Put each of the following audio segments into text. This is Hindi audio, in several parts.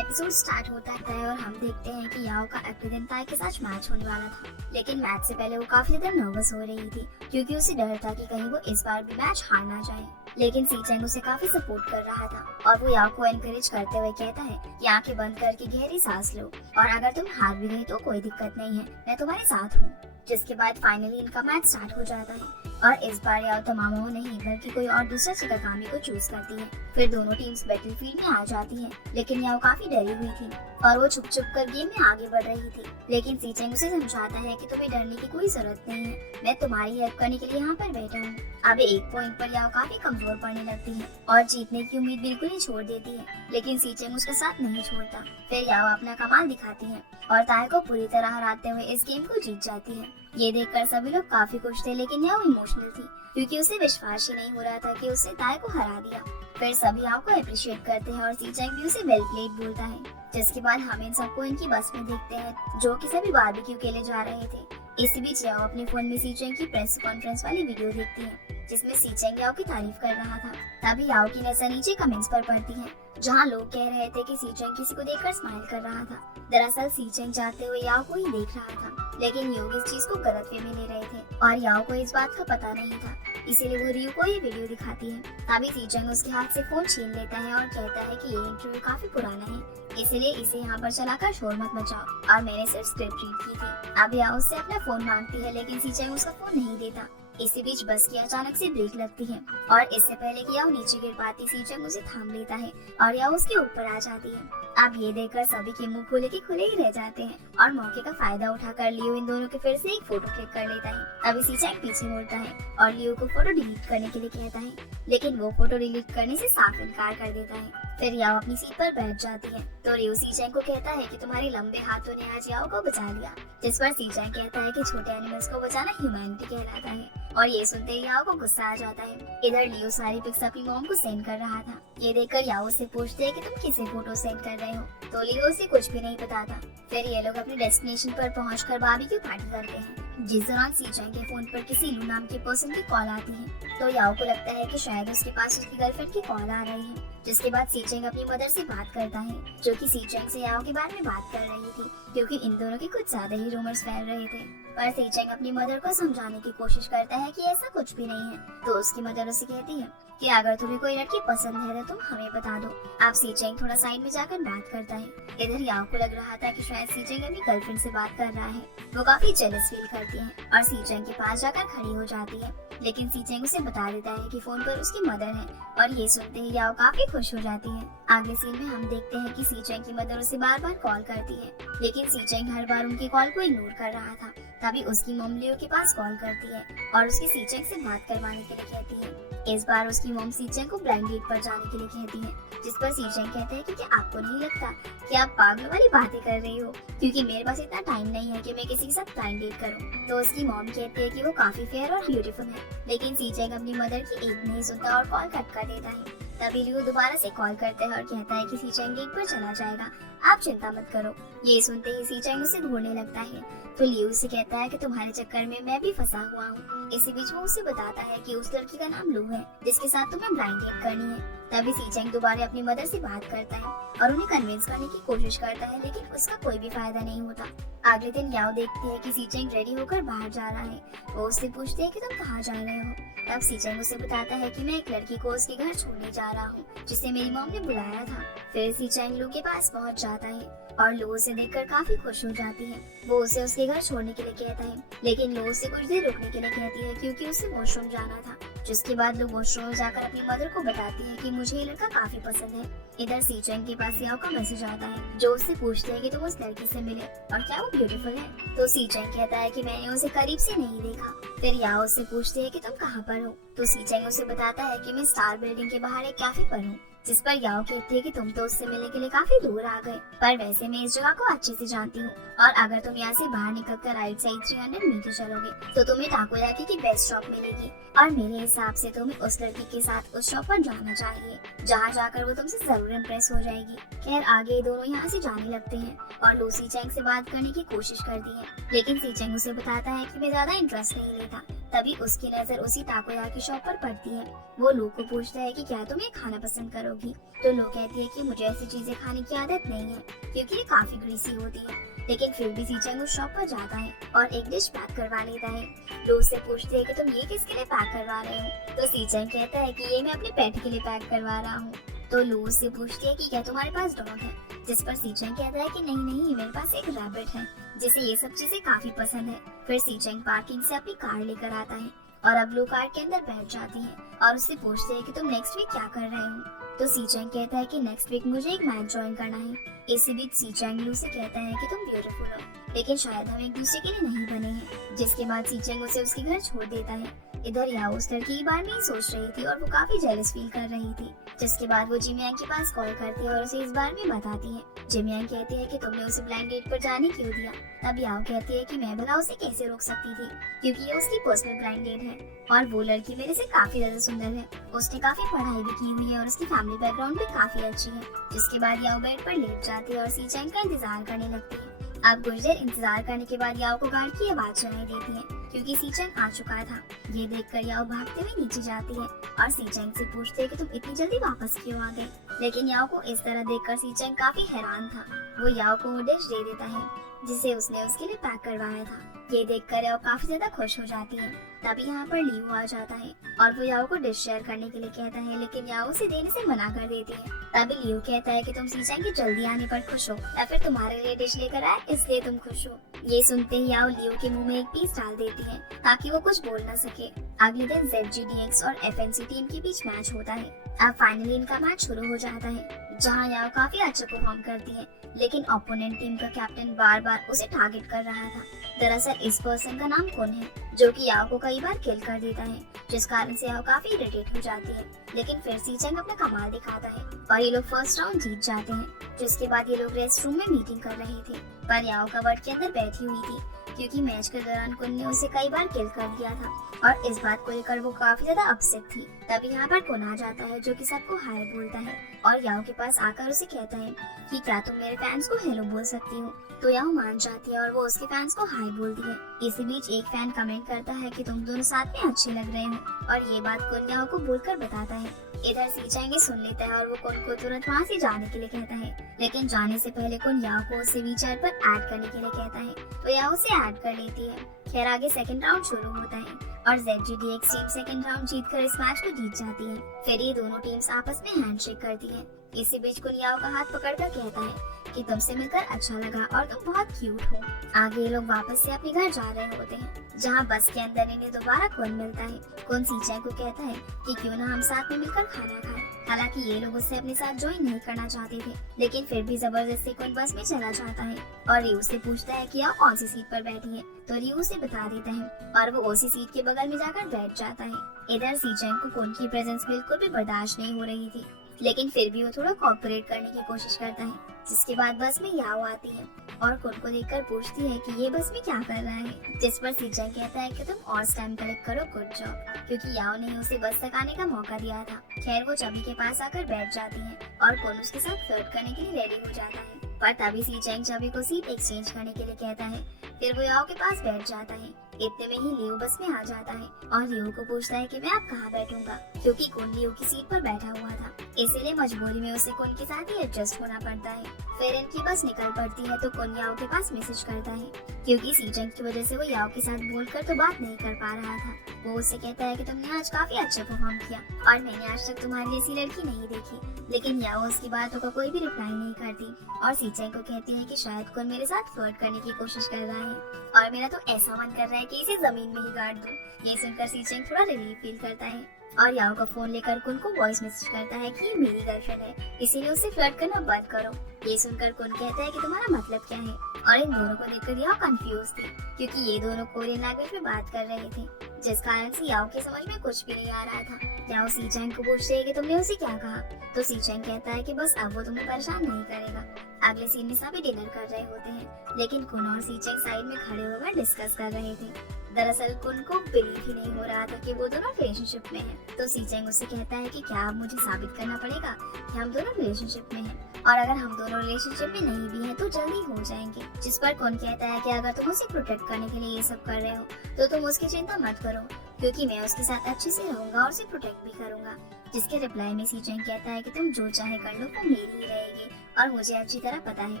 एपिसोड स्टार्ट होता है और हम देखते हैं कि याओ का अगले दिन ताई के साथ मैच होने वाला था, लेकिन मैच से पहले वो काफी ज्यादा नर्वस हो रही थी क्योंकि उसे डर था कि कहीं वो इस बार भी मैच हार ना जाए। लेकिन सीचेंग उसे काफी सपोर्ट कर रहा था और वो याओ को एनकरेज करते हुए कहता है कि आंखें बंद करके गहरी सांस लो और अगर तुम हार भी गई तो कोई दिक्कत नहीं है, मैं तुम्हारे साथ हूँ। जिसके बाद फाइनली इनका मैच स्टार्ट हो जाता है और इस बार याओ तमामो नहीं बल्कि कोई और दूसरा शिकाकामी को चूज करती है। फिर दोनों टीम्स बैटलफील्ड में आ जाती है, लेकिन याओ काफी डरी हुई थी और वो छुप छुप कर गेम में आगे बढ़ रही थी। लेकिन सीचेंग उसे समझाता है कि तुम्हें डरने की कोई जरूरत नहीं है, मैं तुम्हारी हेल्प करने के लिए यहाँ पर बैठा हूँ। अब एक पॉइंट पर याओ काफी कमजोर पड़ने लगती है और जीतने की उम्मीद बिल्कुल ही छोड़ देती है, लेकिन सीचेंग उसका साथ नहीं छोड़ता। फिर याओ अपना कमाल दिखाती है और ताई को पूरी तरह हराते हुए इस गेम को जीत जाती है। ये देखकर सभी लोग काफी खुश थे, लेकिन याओ इमोशनल थी क्योंकि उसे विश्वास ही नहीं हो रहा था कि उसने ताई को हरा दिया। फिर सभी याओ को अप्रिशिएट करते हैं और सीचेंग भी उसे वेल प्लेड बोलता है। जिसके बाद हम इन सबको इनकी बस में देखते हैं जो कि सभी बारबेक्यू के लिए जा रहे थे। इसी बीच याओ अपने फोन में सीचेंग की प्रेस कॉन्फ्रेंस वाली वीडियो देखती है जिसमें सीचेंग याओ की तारीफ कर रहा था। तभी याओ की नजर नीचे कमेंट्स पर पड़ती है जहाँ लोग कह रहे थे कि सीचेंग किसी को देखकर स्माइल कर रहा था। दरअसल सीचेंग जाते हुए याओ को ही देख रहा था, लेकिन योग इस चीज को गलत वे में ले रहे थे और याओ को इस बात का पता नहीं था, इसीलिए वो रियू को ये वीडियो दिखाती है। तभी सीचेंग उसके हाथ से फोन छीन लेता है और कहता है कि ये इंटरव्यू काफी पुराना है, इसलिए इसे यहाँ पर चलाकर शोर मत मचाओ और मैंने सिर्फ स्क्रिप्ट रीड की थी। अब याओ उससे अपना फोन मांगती है, लेकिन सीचेंग उसका फोन नहीं देता। इसी बीच बस की अचानक से ब्रेक लगती है और इससे पहले कि याओ नीचे गिर पाती सीचेंग उसे थाम लेता है और याओ उसके ऊपर आ जाती है। अब ये देखकर सभी के मुंह खुले के खुले ही रह जाते हैं और मौके का फायदा उठाकर लियो इन दोनों के फिर से एक फोटो क्लिक कर लेता है। अभी सीचेंग पीछे मुड़ता है और लियो को फोटो डिलीट करने के लिए कहता है, लेकिन वो फोटो डिलीट करने से साफ इनकार कर देता है। फिर याओ अपनी सीट पर बैठ जाती है तो रियो सीचेंग को कहता है कि तुम्हारे लंबे हाथों ने आज याओ को बचा लिया। जिस पर सीचेंग कहता है कि छोटे एनिमल्स को बचाना ह्यूमैनिटी कहलाता है और ये सुनते ही याओ को गुस्सा आ जाता है। इधर लियो सारी पिक्स अपनी मॉम को सेंड कर रहा था। ये देखकर याओ से पूछते हैं कि तुम किसे फोटो सेंड कर रहे हो, तो लियो उसे कुछ भी नहीं बताता। फिर ये लोग अपने डेस्टिनेशन पर पहुंचकर बारबेक्यू पार्टी करते हैं, जिस दौरान सीचेंग के फोन पर किसी लू नाम के पर्सन की कॉल आती है तो याओ को लगता है कि शायद उसके पास उसकी गर्लफ्रेंड की कॉल आ रही है। जिसके बाद सीचेंग अपनी मदर से बात करता है जो कि सीचेंग से याओ के बारे में बात कर रही थी क्योंकि इन दोनों के कुछ ज्यादा ही रूमर्स फैल रहे थे। पर सीचेंग अपनी मदर को समझाने की कोशिश करता है कि ऐसा कुछ भी नहीं है, तो उसकी मदर उसे कहती है कि अगर तुम्हें कोई लड़की पसंद है तो तुम हमें बता दो। अब सीचेंग थोड़ा साइड में जाकर बात करता है। इधर याओ को लग रहा था कि शायद सीचेंग अपनी गर्लफ्रेंड से बात कर रहा है। वो काफी जेलस फील करती है और सीचेंग के पास जाकर खड़ी हो जाती है, लेकिन सीचेंग उसे बता देता है कि फोन पर उसकी मदर है और ये सुनते ही याओ काफी खुश हो जाती है। अगले सीन में हम देखते हैं कि सीचेंग की मदर उसे बार बार कॉल करती है, लेकिन सीचेंग हर बार उनकी कॉल को इग्नोर कर रहा था। तभी उसकी मॉम लियो के पास कॉल करती है और उसकी सीचेंग से बात करवाने के लिए कहती है। इस बार उसकी मॉम सीचेंग को ब्लाइंड डेट पर जाने के लिए कहती है, जिस पर सीचेंग कहते हैं कि क्या आपको नहीं लगता कि आप पागल वाली बातें कर रही हो, क्योंकि मेरे पास इतना टाइम नहीं है कि मैं किसी के साथ ब्लाइंड डेट करूं। तो उसकी मॉम कहती है कि वो काफी फेयर और ब्यूटीफुल है, लेकिन सीचेंग अपनी मदर की एक नहीं सुनता और कॉल कट कर देता है। तभी लियो दोबारा से कॉल करते हैं और कहता है कि सीचेंग डेट पर चला जाएगा, आप चिंता मत करो। ये सुनते ही सीचेंग उसे ढूंढने लगता है तो लियो उसे कहता है कि तुम्हारे चक्कर में मैं भी फंसा हुआ हूँ। इसी बीच वो उसे बताता है कि उस लड़की का नाम लू है जिसके साथ तुम्हें ब्लाइंड डेट करनी है। तभी सीचेंग दोबारा अपनी मदर से बात करता है और उन्हें कन्विंस करने की कोशिश करता है, लेकिन उसका कोई भी फायदा नहीं होता। अगले दिन याओ देखती है कि सीचेंग रेडी होकर बाहर जा रहा है। वो उससे पूछती है कि तुम कहाँ जा रहे हो। तब सीचेंग उसे बताता है कि मैं एक लड़की को उसके घर छोड़ने जा रहा हूँ जिसे मेरी मॉम ने बुलाया था। फिर सीचेंग लू के पास पहुँच जाता है और लो उसे देखकर काफी खुश हो जाती है। वो उसे उसके घर छोड़ने के लिए कहता है, लेकिन लो उसे कुछ देर रुकने के लिए कहती है क्योंकि उसे वॉशरूम जाना था। जिसके बाद लो वॉशरूम जाकर अपनी मदर को बताती है कि मुझे ये लड़का काफी पसंद है। इधर सीचेंग के पास याओ का मैसेज आता है जो उससे पूछते हैं कि तुम उस लड़की से मिले और क्या वो ब्यूटीफुल है। तो सीचेंग कहता है कि मैंने उसे करीब से नहीं देखा। फिर याओ उससे पूछते हैं कि तुम कहाँ पर हो, तो सीचेंग उसे बताता है कि मैं स्टार बिल्डिंग के बाहर एक कैफे पर हूँ। जिस पर याओ कहती है कि तुम तो उससे मिलने के लिए काफी दूर आ गए, पर वैसे मैं इस जगह को अच्छे से जानती हूँ और अगर तुम यहाँ से बाहर निकलकर राइट साइड 300 मीटर चलोगे तो तुम्हें ताकोयाकी की बेस्ट शॉप मिलेगी और मेरे हिसाब से तुम्हें उस लड़की के साथ उस शॉप पर जाना चाहिए, जहाँ जाकर वो तुमसे जरूर इम्प्रेस हो जाएगी। खैर आगे दोनों यहाँ से जाने लगते हैं और लो सीचेंग से बात करने की कोशिश करती है, लेकिन सीचेंग उसे बताता है कि मैं ज्यादा इंटरेस्ट नहीं लेता, तभी उसकी नजर उसी ताकोयाकी शॉप पर पड़ती है। वो लू को पूछता है कि क्या तुम ये खाना पसंद करोगी, तो लू कहती है कि मुझे ऐसी चीजें खाने की आदत नहीं है क्योंकि ये काफी ग्रीसी होती है। लेकिन फिर भी सीचेंग उस शॉप पर जाता है और एक डिश पैक करवा लेता है। लू उससे पूछती है कि तुम ये किसके लिए पैक करवा रहे हो, तो सीचेंग कहता है कि ये मैं अपने पेट के लिए पैक करवा रहा हूँ। तो लू उससे पूछती है कि क्या तुम्हारे पास डॉग है, जिस पर सीचेंग कहता है कि नहीं नहीं, मेरे पास एक रैबिट है जिसे ये सब चीजें काफी पसंद है। फिर सीचेंग पार्किंग से अपनी कार लेकर आता है और अब लू कार के अंदर बैठ जाती है और उससे पूछते है कि तुम नेक्स्ट वीक क्या कर रहे हो, तो सीचेंग कहता है कि नेक्स्ट वीक मुझे एक मैच ज्वाइन करना है। इसी बीच सीचेंग लू से कहता है कि तुम ब्यूटीफुल हो, लेकिन शायद हम एक दूसरे के लिए नहीं बने हैं। जिसके बाद सीचेंग उसे उसके घर छोड़ देता है। इधर याओ उस लड़की के बारे में ही सोच रही थी और वो काफी जेलस फील कर रही थी। जिसके बाद वो जिमियांग के पास कॉल करती है और उसे इस बारे में बताती है। जिमियांग कहती है कि तुमने उसे ब्लाइंड डेट पर जाने क्यों दिया। तब याओ कहती है कि मैं भला उसे कैसे रोक सकती थी, क्योंकि ये उसकी पर्सनल ब्लाइंड डेट है और वो लड़की मेरे से काफी ज्यादा सुंदर है। उसने काफी पढ़ाई भी की हुई है और उसकी फैमिली बैकग्राउंड भी काफी अच्छी है। जिसके बाद याओ बेड पर लेट जाती है और सीचेंग का इंतजार करने लगती है। अब कुछ देर इंतजार करने के बाद याओ को गार्ड की आवाज सुनाई देती है क्योंकि सीचेंग आ चुका था। ये देखकर याओ भागते हुए नीचे जाती है और सीचेंग से पूछती है कि तुम इतनी जल्दी वापस क्यों आ गए। लेकिन याओ को इस तरह देखकर सीचेंग काफी हैरान था। वो याओ को वो डिश दे देता है जिसे उसने उसके लिए पैक करवाया था। ये देखकर याओ काफी ज्यादा खुश हो जाती है। तभी यहाँ पर लियो आ जाता है और वो याओ को डिश शेयर करने के लिए कहता है, लेकिन याओ उसे देने से मना कर देती है। तभी लियो कहता है कि तुम सीचेंग के जल्दी आने पर खुश हो या फिर तुम्हारे लिए डिश लेकर आए इसलिए तुम खुश हो। ये सुनते ही याओ लियो के मुंह में एक पीस डाल देती है ताकि वो कुछ बोल न सके। अगले दिन ZGDX और FNC टीम के बीच मैच होता है। अब फाइनली इनका मैच शुरू हो जाता है जहाँ याओ काफी अच्छा परफॉर्म करती है, लेकिन ओपोनेंट टीम का कैप्टन बार बार उसे टारगेट कर रहा था। दरअसल इस पर्सन का नाम कुन है जो कि याओ को कई बार किल कर देता है, जिस कारण से याओ काफी इरिटेट हो जाती है। लेकिन फिर सीचेंग अपना कमाल दिखाता है और ये लोग फर्स्ट राउंड जीत जाते हैं। जिसके बाद ये लोग रेस्ट रूम में मीटिंग कर रहे थे, पर याओ कबर्ड के अंदर बैठी हुई थी क्योंकि मैच के दौरान कुन ने उसे कई बार किल कर दिया था और इस बात को लेकर वो काफी ज्यादा अपसेट थी। तभी यहाँ पर कुन आ जाता है जो कि सबको हाय बोलता है और याओ के पास आकर उसे कहता है कि क्या तुम मेरे फैंस को हेलो बोल सकती हो, तो याओ मान जाती है और वो उसके फैंस को हाय बोलती है। इसी बीच एक फैन कमेंट करता है कि तुम दोनों साथ में अच्छे लग रहे हो और ये बात कुन याओ को बोलकर बताता है। इधर सीचेंग सुन लेता है और वो कुन को तुरंत वहाँ से जाने के लिए कहता है, लेकिन जाने से पहले कुन याओ को उसे वीचर पर ऐड करने के लिए कहता है, तो याओ उसे ऐड कर लेती है। खैर आगे सेकंड राउंड शुरू होता है और ZGDX टीम सेकंड राउंड जीतकर इस मैच को जीत जाती है। फिर ये दोनों टीम्स आपस में हैंडशेक करती हैं। इसी बीच कुन याओ का हाथ पकड़कर कहता है कि तुमसे मिलकर अच्छा लगा और तुम बहुत क्यूट हो। आगे ये लोग वापस से अपने घर जा रहे होते हैं जहाँ बस के अंदर इन्हें दोबारा कुन मिलता है। कुन सीचेंग को कहता है कि क्यों ना हम साथ में मिलकर खाना खाएं। हालांकि ये लोग उससे अपने साथ ज्वाइन नहीं करना चाहते थे, लेकिन फिर भी जबरदस्ती कुन बस में चला जाता है और रियू से पूछता है कि आप कौन सी सीट पर बैठी है, तो रियू उसे बता देता है और वो उसी सीट के बगल में जाकर बैठ जाता है। इधर सीचेंग को कुन की प्रेजेंस बिल्कुल भी बर्दाश्त नहीं हो रही थी, लेकिन फिर भी वो थोड़ा कोऑपरेट करने की कोशिश करता है। जिसके बाद बस में याओ आती है और कुन को देखकर पूछती है कि ये बस में क्या कर रहा है, जिस पर सीचेंग कहता है कि तुम और स्टैम्प कलेक्ट करो, गुड जॉब, क्योंकि याओ ने उसे बस तक आने का मौका दिया था। खैर वो चबी के पास आकर बैठ जाती है और कुन उसके साथ फ्लर्ट करने के लिए रेडी हो जाता है, पर तभी सीचेंग चबी को सीट एक्सचेंज करने के लिए कहता है। फिर वो याओ के पास बैठ जाता है। इतने में ही लियो बस में आ जाता है और लियो को पूछता है कि मैं अब कहाँ बैठूंगा, क्योंकि कुन लियो की सीट पर बैठा हुआ था, इसीलिए मजबूरी में उसे कुन के साथ ही एडजस्ट होना पड़ता है। फिर इनकी बस निकल पड़ती है तो कुन याओ के पास मैसेज करता है, क्योंकि सीचेंग की वजह से वो याओ के साथ बोलकर तो बात नहीं कर पा रहा था। वो उससे कहता है कि तुमने आज काफी अच्छा परफॉर्म किया और मैंने आज तक तुम्हारी ऐसी लड़की नहीं देखी, लेकिन याओ उसकी बातों का कोई भी रिप्लाई नहीं करती और सीचेंग को कहती है कि शायद कुन मेरे साथ फ्लर्ट करने की कोशिश कर रहा है और मेरा तो ऐसा मन कर रहा है कि इसे जमीन में ही गाड़ दूं। ये सुनकर सीचेंग थोड़ा रिलीफ फील करता है और याओ का फोन लेकर कुन को वॉइस मैसेज करता है कि ये मेरी गर्लफ्रेंड है, इसीलिए उससे फ्लर्ट करना बंद करो। ये सुनकर कुन कहता है कि तुम्हारा मतलब क्या है, और इन दोनों को देखकर याओ कंफ्यूज थी क्योंकि ये दोनों कोरियन लैंग्वेज में बात कर रहे थे, जिस कारण से याओ के समझ में कुछ भी नहीं आ रहा था। याओ सीचेंग को पूछते है कि तुमने उसे क्या कहा, तो सीचेंग कहता है कि बस अब वो तुम्हें परेशान नहीं करेगा। अगले सीन में सभी डिनर कर रहे होते हैं, लेकिन कुन और सीचेंग साइड में खड़े होकर डिस्कस कर रहे थे। दरअसल कुन को बिलीव ही नहीं हो रहा था कि वो दोनों रिलेशनशिप में हैं। तो सीचेंग उससे कहता है कि क्या अब मुझे साबित करना पड़ेगा कि हम दोनों रिलेशनशिप में हैं, और अगर हम दोनों रिलेशनशिप में नहीं भी हैं तो जल्दी हो जाएंगे। जिस पर कुन कहता है कि अगर तुम उसे प्रोटेक्ट करने के लिए ये सब कर रहे हो तो तुम उसकी चिंता मत करो, क्योंकि मैं उसके साथ अच्छे से रहूंगा और उसे प्रोटेक्ट भी करूंगा। जिसके रिप्लाई में सीचेंग कहता है कि तुम जो चाहे कर लो, वो मेरी ही रहेगी और मुझे अच्छी तरह पता है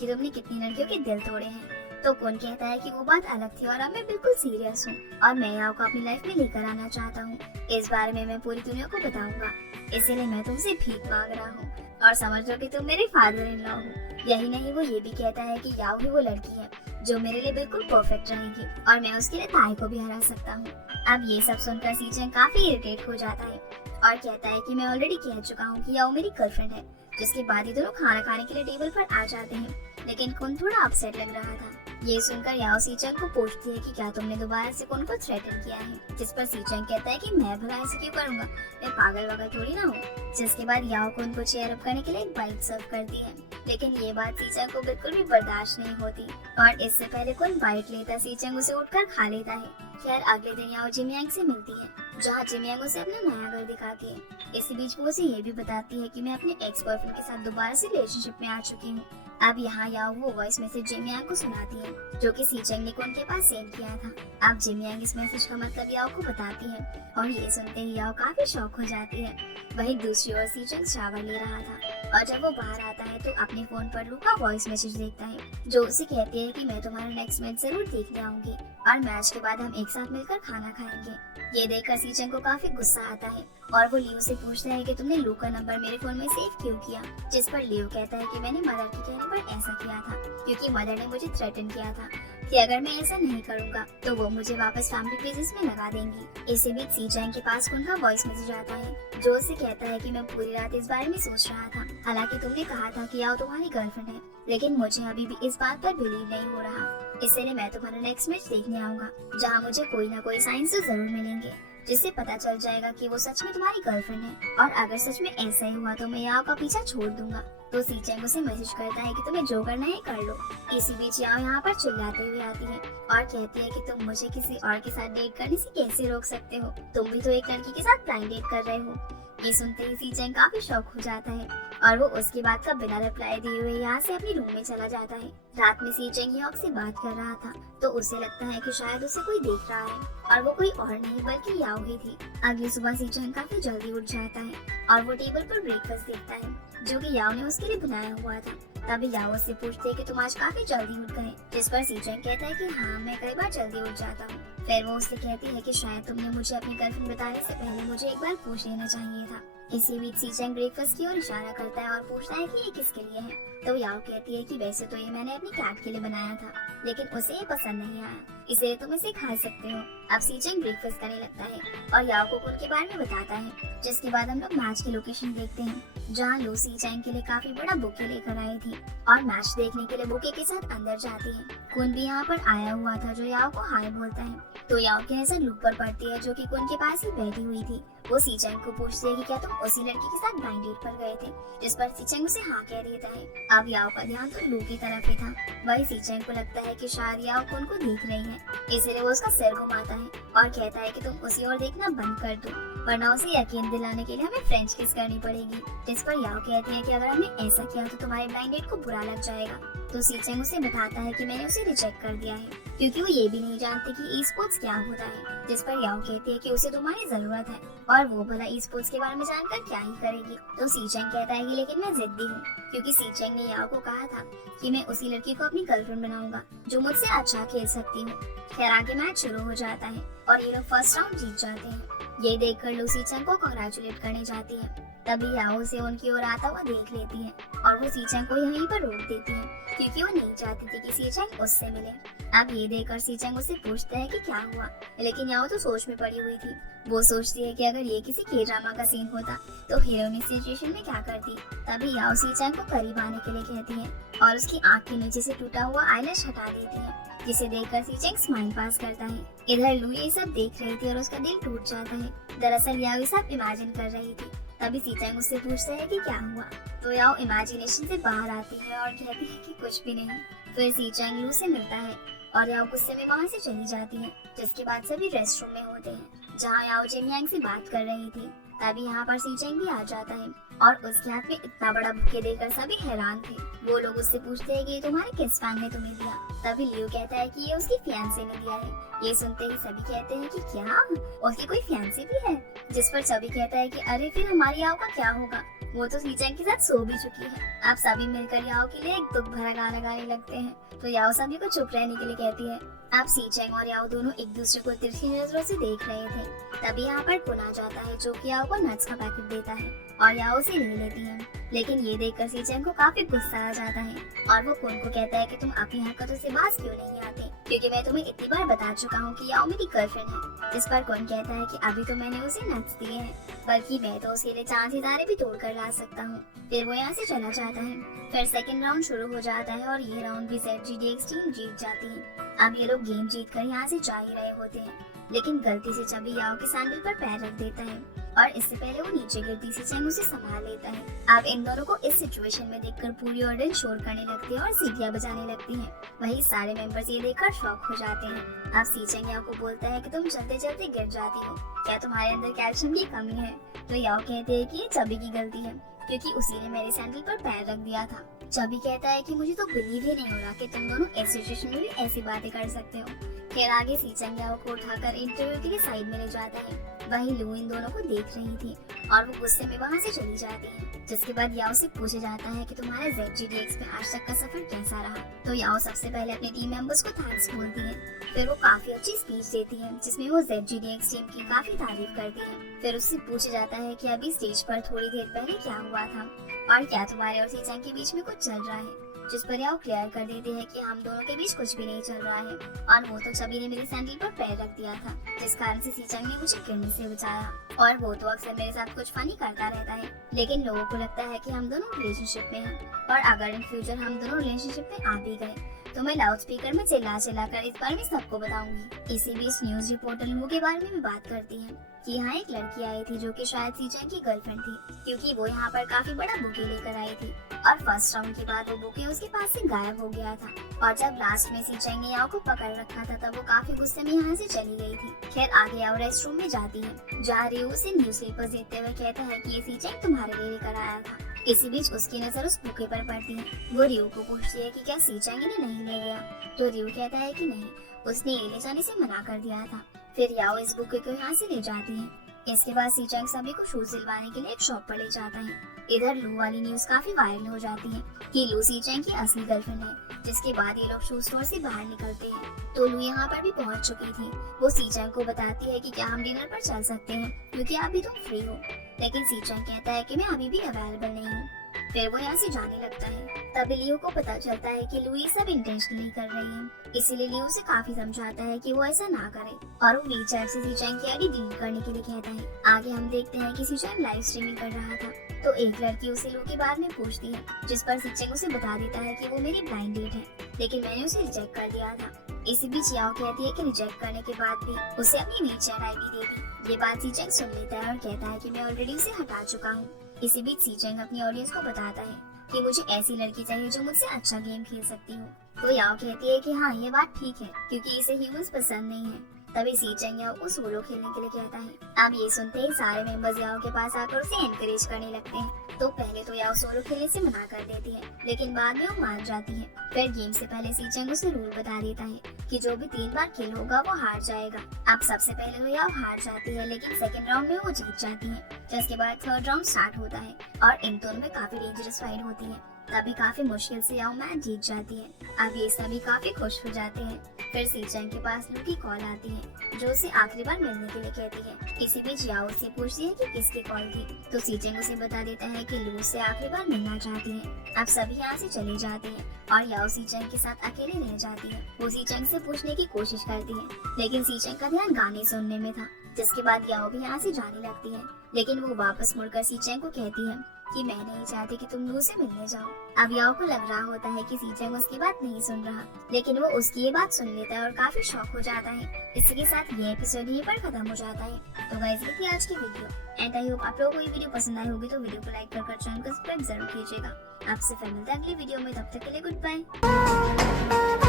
कि तुमने कितनी लड़कियों के दिल तोड़े हैं। तो कुन कहता है कि वो बात अलग थी और अब मैं बिल्कुल सीरियस हूँ और मैं याओ को अपनी लाइफ में लेकर आना चाहता हूँ। इस बारे में मैं पूरी दुनिया को बताऊंगा, इसीलिए मैं तुमसे भीख मांग रहा हूँ और समझ लो कि तुम मेरे फादर इन लॉ हो। यही नहीं, वो ये भी कहता है कि याओ ही वो लड़की है जो मेरे लिए बिल्कुल परफेक्ट रहेगी और मैं उसके लिए ताई को भी हरा सकता हूँ। अब ये सब सुनकर सीचेंग काफी इरिटेट हो जाता है और कहता है कि मैं ऑलरेडी कह चुका हूँ कि याओ मेरी गर्लफ्रेंड है। जिसके बाद ही दोनों खाना खाने के लिए टेबल पर आ जाते हैं, लेकिन कुन थोड़ा अपसेट लग रहा था। ये सुनकर याओ सीचेंग को पूछती है कि क्या तुमने दोबारा से कुन को थ्रेटन किया है। जिस पर सीचेंग कहता है कि मैं भला ऐसे क्यों करूंगा, मैं पागल वगल थोड़ी ना हूँ। जिसके बाद याओ कुन को चेयर अप करने के लिए एक बाइट सर्व करती है, लेकिन ये बात सीचेंग को बिल्कुल भी बर्दाश्त नहीं होती और इससे पहले कुन बाइट लेता सीचेंग उसे उठकर खा लेता है। खैर अगले दिन याओ जिमियांग से मिलती है, जहाँ जिमियांग उसे अपना नया घर दिखाती है। इसी बीच वो उसे ये भी बताती है कि मैं अपने एक्स बॉयफ्रेंड के साथ दोबारा से रिलेशनशिप में आ चुकी हूँ। अब यहाँ याओ वो वॉइस मैसेज जिमियांग को सुनाती है जो कि सीचेंग ने कुन के पास सेंड किया था। अब जिमियांग इस मैसेज का मतलब याओ को बताती है और ये सुनते ही याओ काफी शॉक हो जाती है। वहीं दूसरी ओर सीचेंग शावर ले रहा था और जब वो बाहर आता है तो अपने फोन पर लू का वॉइस मैसेज देखता है जो उसे कहती है कि मैं तुम्हारा नेक्स्ट मैच जरूर देखने आऊंगी और मैच के बाद हम एक साथ मिलकर खाना खाएंगे। ये देखकर सीचेंग को काफी गुस्सा आता है और वो लियो से पूछता है कि तुमने लू का नंबर मेरे फोन में सेव क्यों किया। जिस पर लियो कहता है कि मैंने मदर के कहने पर ऐसा किया था क्योंकि मदर ने मुझे थ्रेटन किया था कि अगर मैं ऐसा नहीं करूंगा तो वो मुझे वापस फैमिली पेजेस में लगा देंगी। इसी बीच सीचेंग के पास उनका वॉइस मैसेज आता है जो उसे कहता है कि मैं पूरी रात इस बारे में सोच रहा था। हालांकि तुमने कहा था कि याओ तुम्हारी गर्लफ्रेंड है, लेकिन मुझे अभी भी इस बात पर बिलीव नहीं हो रहा। इसलिए मैं तुम्हारा नेक्स्ट मैच देखने आऊंगा जहाँ मुझे कोई ना कोई साइंस तो जरूर मिलेंगे जिससे पता चल जाएगा कि वो सच में तुम्हारी गर्लफ्रेंड है और अगर सच में ऐसा ही हुआ तो मैं याओ का पीछा छोड़ दूंगा। तो सीचेंग उसे मैसेज करता है कि तुम्हें जो करना है कर लो। इसी बीच याओ यहाँ पर चिल्लाते हुए आती है और कहती है कि तुम मुझे किसी और के साथ डेट करने से कैसे रोक सकते हो, तुम भी तो एक लड़की के साथ ब्लाइंड डेट कर रहे हो। ये सुनते ही सीचेंग काफी शॉक हो जाता है और वो उसकी बात का बिना रिप्लाई दिए हुए यहाँ से अपने रूम में चला जाता है। रात में सीचेंग याओ से बात कर रहा था तो उसे लगता है कि शायद उसे कोई देख रहा है और वो कोई और नहीं बल्कि याओ ही थी। अगली सुबह सीचेंग काफी जल्दी उठ जाता है और वो टेबल पर ब्रेकफास्ट देखता है जो कि याओ ने उसके लिए बनाया हुआ था। तभी याओ उससे पूछते है कि तुम आज काफी जल्दी उठ गए। जिस पर सीचेंग कहता है कि हाँ मैं कई बार जल्दी उठ जाता हूँ। फिर वो उससे कहती है कि शायद तुमने मुझे अपनी गर्लफ्रेंड बताने से पहले मुझे एक बार पूछ लेना चाहिए था। इसी बीच सीचेंग ब्रेकफास्ट की ओर इशारा करता है और पूछता है कि ये किसके लिए है। तो याओ कहती है कि वैसे तो ये मैंने अपनी कैट के लिए बनाया था, लेकिन उसे ये पसंद नहीं आया, इसलिए तुम इसे खा सकते हो। अब सीचेंग ब्रेकफास्ट करने लगता है और याओ को उनके बारे में बताता है। जिसके बाद हम लोग मैच की लोकेशन देखते हैं जहाँ लू सीचेंग के लिए काफी बड़ा बुके लेकर आई थी और मैच देखने के लिए बुके के साथ अंदर जाती है। कुन भी यहाँ पर आया हुआ था जो याओ को हाय बोलता है। तो याओ की नजर लू पर पड़ती है जो कि कुन के पास ही बैठी हुई थी। वो सीचेंग को पूछती है कि क्या तुम उसी लड़की के साथ ब्लाइंड डेट पर गए थे। जिस पर सीचेंग उसे हाँ कह देता है। अब याओ का ध्यान तो लू की तरफ ही था। वही सीचेंग को लगता है कि शायद याओ कुन को देख रही है, इसलिए वो उसका सिर घुमाता है और कहता है कि तुम उसी ओर देखना बंद कर दो, वरना उसे यकीन दिलाने के लिए हमें फ्रेंच किस करनी पड़ेगी। जिस पर याओ कहती है कि अगर हमने ऐसा किया तो तुम्हारे ब्लाइंड डेट को बुरा लग जाएगा। तो सीचेंग उसे बताता है कि मैंने उसे रिजेक्ट कर दिया है क्योंकि वो ये भी नहीं जानती कि ई स्पोर्ट्स क्या होता है। जिस पर याओ कहती है कि उसे तुम्हारी जरूरत है और वो भला ई स्पोर्ट्स के बारे में जानकर क्या ही करेगी। तो सीचेंग कहता है कि लेकिन मैं जिद्दी हूँ क्योंकि सीचेंग ने याओ को कहा था कि मैं उसी लड़की को अपनी गर्लफ्रेंड बनाऊंगा जो मुझसे अच्छा खेल सकती हूँ। खैर आगे मैच शुरू हो जाता है और ये लोग फर्स्ट राउंड जीत जाते हैं। ये देखकर लू सीचेंग को कांग्रेचुलेट करने जाती है। तभी याओ से उनकी ओर आता हुआ देख लेती है और वो सीचेंग को यहीं पर रोक देती है क्योंकि वो नहीं चाहती थी कि सीचेंग उससे मिले। अब ये देखकर सीचेंग उससे पूछता है कि क्या हुआ, लेकिन याओ तो सोच में पड़ी हुई थी। वो सोचती है कि अगर ये किसी के ड्रामा का सीन होता तो हीरोइन इस सिचुएशन में क्या करती। तभी याओ सीचेंग को करीब आने के लिए कहती है और उसकी आँख के नीचे से टूटा हुआ आईलैश हटा देती है, जिसे देखकर सीचेंग स्माइल पास करता है। इधर लू ये सब देख रही थी और उसका दिल टूट जाता है। दरअसल याओ ये सब इमेजिन कर रही थी। तभी सीचेंग उससे पूछता है कि क्या हुआ। तो याओ इमेजिनेशन से बाहर आती है और कहती है कि कुछ भी नहीं। फिर सीचेंग लू से मिलता है और याओ गुस्से में वहाँ से चली जाती है। जिसके बाद सभी रेस्ट रूम में होते हैं जहाँ याओ जिन यांग से बात कर रही थी। तभी यहाँ पर सी चेंग भी आ जाता है और उसके हाथ में इतना बड़ा बुके देखकर सभी हैरान थे। वो लोग उससे पूछते हैं कि ये तुम्हारे किस फैन ने तुम्हें दिया। तभी लियो कहता है कि ये उसकी फियांसे ने दिया है। ये सुनते ही सभी कहते हैं कि क्या उसकी कोई फियांसे भी है। जिस पर सभी कहता है कि अरे फिर हमारी याओ का क्या होगा, वो तो सी चेंग के साथ सो भी चुकी है। अब सभी मिलकर याओ के लिए एक दुख भरा गाना गाने लगते हैं। तो याओ सभी को चुप रहने के लिए कहती है। अब सी चेंग और याओ दोनों एक दूसरे को तिरछी नजरों से देख रहे थे। तभी यहाँ पर कुन आ जाता है जो कि याओ को नट्स का पैकेट देता है और याओ उसे ले लेती है। लेकिन ये देखकर सी चेंग को काफी गुस्सा आ जाता है और वो कुन को कहता है कि तुम अपनी हरकतों से बाज क्यों नहीं आते, क्योंकि मैं तुम्हें इतनी बार बता चुका हूँ कि याओ मेरी गर्लफ्रेंड है। जिस पर कुन कहता है कि अभी तो मैंने उसे नट्स दिए हैं, बल्कि मैं तो उसके लिए चांद सितारे भी तोड़ कर ला सकता हूँ। फिर वो यहाँ से चला जाता है। फिर सेकंड राउंड शुरू हो जाता है और ये राउंड भी ZGDX टीम जीत जाती है। अब ये लोग गेम जीतकर यहाँ से जा ही रहे होते हैं, लेकिन गलती से चबी याओ के सैंडल पर पैर रख देता है और इससे पहले वो नीचे गिरती सी चेंग उसे संभाल लेता है। अब इन दोनों को इस सिचुएशन में देखकर पूरी ऑडियंस शोर करने लगती है और सीटियां बजाने लगती हैं। वही सारे मेंबर्स ये देखकर शॉक हो जाते हैं। अब सी चेंग याओ को बोलता है कि तुम चलते चलते गिर जाती हो, क्या तुम्हारे अंदर कैल्शियम की कमी है। तो याओ कहते हैं कि ये चबी की गलती है, क्योंकि उसी ने मेरे सैंडल पर पैर रख दिया था। चबी कहता है कि मुझे तो बिलीव ही नहीं हो रहा कि तुम दोनों इस सिचुएशन में भी ऐसी बातें कर सकते हो। फिर आगे सी चेंग याओ को उठाकर इंटरव्यू के लिए साइड में ले जाता है। वही लू इन दोनों को देख रही थी और वो गुस्से में वहाँ से चली जाती है। जिसके बाद याओ से पूछा जाता है कि तुम्हारा ZGDX में आज तक का सफर कैसा रहा। तो याओ सबसे पहले अपने टीम मेंबर्स को थैंक्स बोलती है। फिर वो काफी अच्छी स्पीच देती है जिसमें वो ZGDX टीम की काफी तारीफ करती है। फिर उससे पूछा जाता है कि अभी स्टेज पर थोड़ी देर पहले क्या हुआ था और क्या तुम्हारे और सी चेंग के बीच में कुछ चल रहा है। जिस पर याओ क्लियर कर देती है कि हम दोनों के बीच कुछ भी नहीं चल रहा है और वो तो चबी ने मेरे सैंडल पर पैर रख दिया था, जिस कारण से सी चेंग ने मुझे गिरने से बचाया। और वो तो अक्सर मेरे साथ कुछ फनी करता रहता है, लेकिन लोगों को लगता है कि हम दोनों रिलेशनशिप में हैं और अगर इन फ्यूचर हम दोनों रिलेशनशिप में आ भी गए तो मैं लाउड स्पीकर में चिल्ला कर इस बारे में सबको बताऊंगी। इसी बीच न्यूज रिपोर्टर लू के बारे में भी बात करती है कि यहाँ एक लड़की आई थी जो कि शायद सी चेंग की गर्लफ्रेंड थी, क्योंकि वो यहाँ पर काफी बड़ा बुके लेकर आई थी और फर्स्ट राउंड के बाद वो बुके उसके पास से गायब हो गया था। और जब लास्ट में सी चेंग ने याओ को पकड़ रखा था तब वो काफी गुस्से में यहाँ से चली गई थी। खैर आगे याओ रेस्ट रूम में जाती है जहाँ रियो उसे न्यूज़पेपर देते हुए कहता है कि ये सी चेंग तुम्हारे लिए लेकर आया था। इसी बीच उसकी नजर उस बुके पर पड़ती है। वो रियो को पूछती है कि क्या सी चेंग इन्हें नहीं ले गया। तो रियो कहता है कि नहीं, उसने ये ले जाने से मना कर दिया था। फिर याओ इस बुके को यहाँ से ले जाती है। इसके बाद सी चेंग सभी को शूज सिलवाने के लिए एक शॉप पर ले जाता है। इधर लू वाली न्यूज काफी वायरल हो जाती है कि लू सी चेंग की असली गर्लफ्रेंड है। जिसके बाद ये लोग शूज स्टोर से बाहर निकलते हैं तो लू यहाँ पर भी पहुँच चुकी थी। वो सी चेंग को बताती है कि क्या हम डिनर पर चल सकते हैं क्योंकि अभी तुम फ्री हो, लेकिन सी चेंग कहता है कि मैं अभी भी अवेलेबल नहीं हूँ। फिर वो यहाँ से जाने लगता है। तभी लियो को पता चलता है कि लू ये सब इंटेंशनली कर रही है, इसीलिए लियो उसे काफी समझाता है कि वो ऐसा ना करे और वो वीचैट से सी चेंग की आईडी डिलीट करने के लिए कहता है। आगे हम देखते हैं कि सी चेंग लाइव स्ट्रीमिंग कर रहा था तो एक लड़की उसे लू के बारे में पूछती है, जिस पर सी चेंग उसे बता देता है कि वो मेरी ब्लाइंड डेट है, लेकिन मैंने उसे रिजेक्ट कर दिया था। इसी बीच याओ कहती है कि रिजेक्ट करने के बाद भी उसे अपनी वीचैट आईडी दे दी। ये बात सी चेंग सुन लेता है और कहता है कि मैं ऑलरेडी उसे हटा चुका हूँ। इसी बीच सी चेंग अपनी ऑडियंस को बताता है कि मुझे ऐसी लड़की चाहिए जो मुझसे अच्छा गेम खेल सकती हो। तो याओ कहती है कि हाँ ये बात ठीक है क्योंकि इसे ह्यूमंस पसंद नहीं है। तभी सी चेंग याओ को सोलो खेलने के लिए कहता है। अब ये सुनते ही सारे मेंबर्स याओ के पास आकर उसे एनकरेज करने लगते हैं। तो पहले तो याओ सोलो खेलने से मना कर देती है, लेकिन बाद में वो मान जाती है। फिर गेम से पहले सी चेंग उसे रूल बता देता है कि जो भी 3 बार किल होगा वो हार जाएगा। अब सबसे पहले तो याओ हार जाती है, लेकिन सेकंड राउंड में वो जीत जाती है। जिसके बाद थर्ड राउंड स्टार्ट होता है और इन दोनों में काफी डेंजरस फाइट होती है। तभी काफी मुश्किल से याओ मैच जीत जाती है। अब ये सभी काफी खुश हो जाते हैं। फिर सी चेंग के पास लू की कॉल आती है जो उसे आखिरी बार मिलने के लिए कहती है। इसी बीच याओ से पूछती है कि किसकी कॉल थी, तो सी चेंग उसे बता देता है कि लू से आखिरी बार मिलना चाहती है। अब सभी यहाँ से चले जाते हैं और याओ सी चेंग के साथ अकेले रह जाती है। वो सी चेंग से पूछने की कोशिश करती है, लेकिन सी चेंग का ध्यान गाने सुनने में था। जिसके बाद याओ भी यहाँ से जाने लगती है, लेकिन वो वापस मुड़कर सी चेंग को कहती है कि मैं नहीं चाहती कि तुम लू से मिलने जाओ। अब याओ को लग रहा होता है कि सी चेंग उसकी बात नहीं सुन रहा, लेकिन वो उसकी ये बात सुन लेता है और काफी शॉक हो जाता है। इसी के साथ ये एपिसोड यहीं पर खत्म हो जाता है। तो गाइस ये थी आज की वीडियो एंड आई होप आप लोगों को ये वीडियो पसंद आई होगी। तो वीडियो को लाइक कर चैनल को सब्सक्राइब जरूर कीजिएगा। आपसे फिर मिलते हैं अगली वीडियो में, तब तक के लिए गुड बाय।